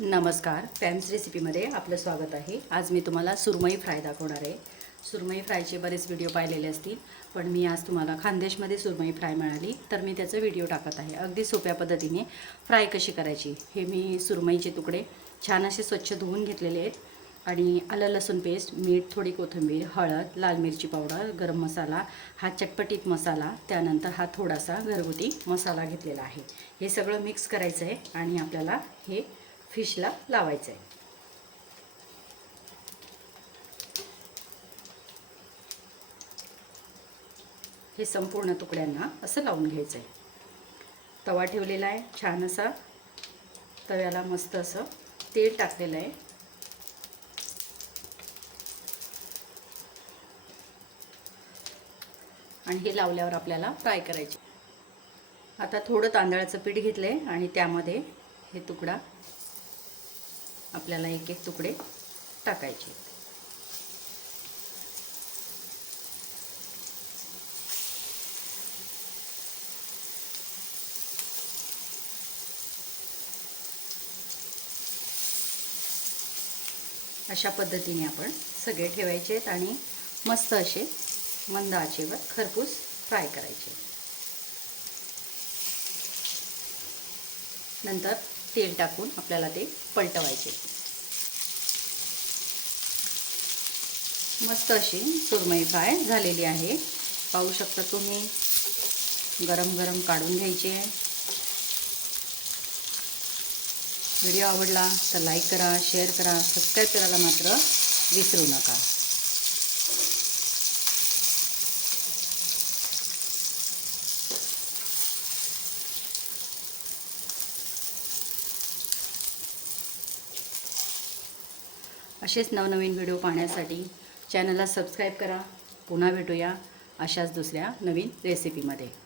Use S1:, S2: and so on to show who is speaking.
S1: नमस्कार. फॅम्स रेसिपीमध्ये आपलं स्वागत आहे. आज मी तुम्हाला सुरमई फ्राय दाखवणार आहे. सुरमई फ्रायचे बरेच व्हिडिओ पाहिलेले असतील पण मी आज तुम्हाला खानदेशमध्ये सुरमई फ्राय मिळाली तर मी त्याचा व्हिडिओ टाकत आहे. अगदी सोप्या पद्धतीने फ्राय कशी करायची हे मी सुरमईचे तुकडे छान असे स्वच्छ धुवून घेतलेले आहेत. आणि आलं लसूण पेस्ट मीठ थोडी कोथिंबीर हळद लाल मिरची पावडर गरम मसाला हा चटपटीत मसाला त्यानंतर हा थोडासा घरगुती मसाला घेतलेला आहे. हे सगळं मिक्स करायचं आहे आणि आपल्याला हे फिशला लावायचं आहे. हे संपूर्ण तुकड्यांना असं लावून घ्यायचं आहे. तवा ठेवलेला आहे छान असा. तव्याला मस्त असं तेल टाकलेलं आहे. आणि हे लावल्यावर आपल्याला फ्राय करायचे. आता थोडं तांदळाचं पीठ घेतलं आहे आणि त्यामध्ये हे तुकडा आपल्याला एक एक तुकडे टाकायचे. अशा पद्धतीने आपण सगळे ठेवायचे आहेत आणि मस्त असे मंद आचेवर खरपूस फ्राय करायचे. नंतर तेल टाकून आपल्याला ते पलटवायचे. मस्त अशी सुरमई फ्राय झालेली आहे. पाहू शकता तुम्ही. गरम गरम काढून घ्यायची. आहे व्हिडिओ आवडला तर लाईक करा शेअर करा सबस्क्राईब करायला मात्र विसरू नका. असेच नवनवीन व्हिडिओ पाहण्यासाठी चॅनलला सबस्क्राईब करा. पुन्हा भेटूया अशाच दुसऱ्या नवीन रेसिपीमध्ये.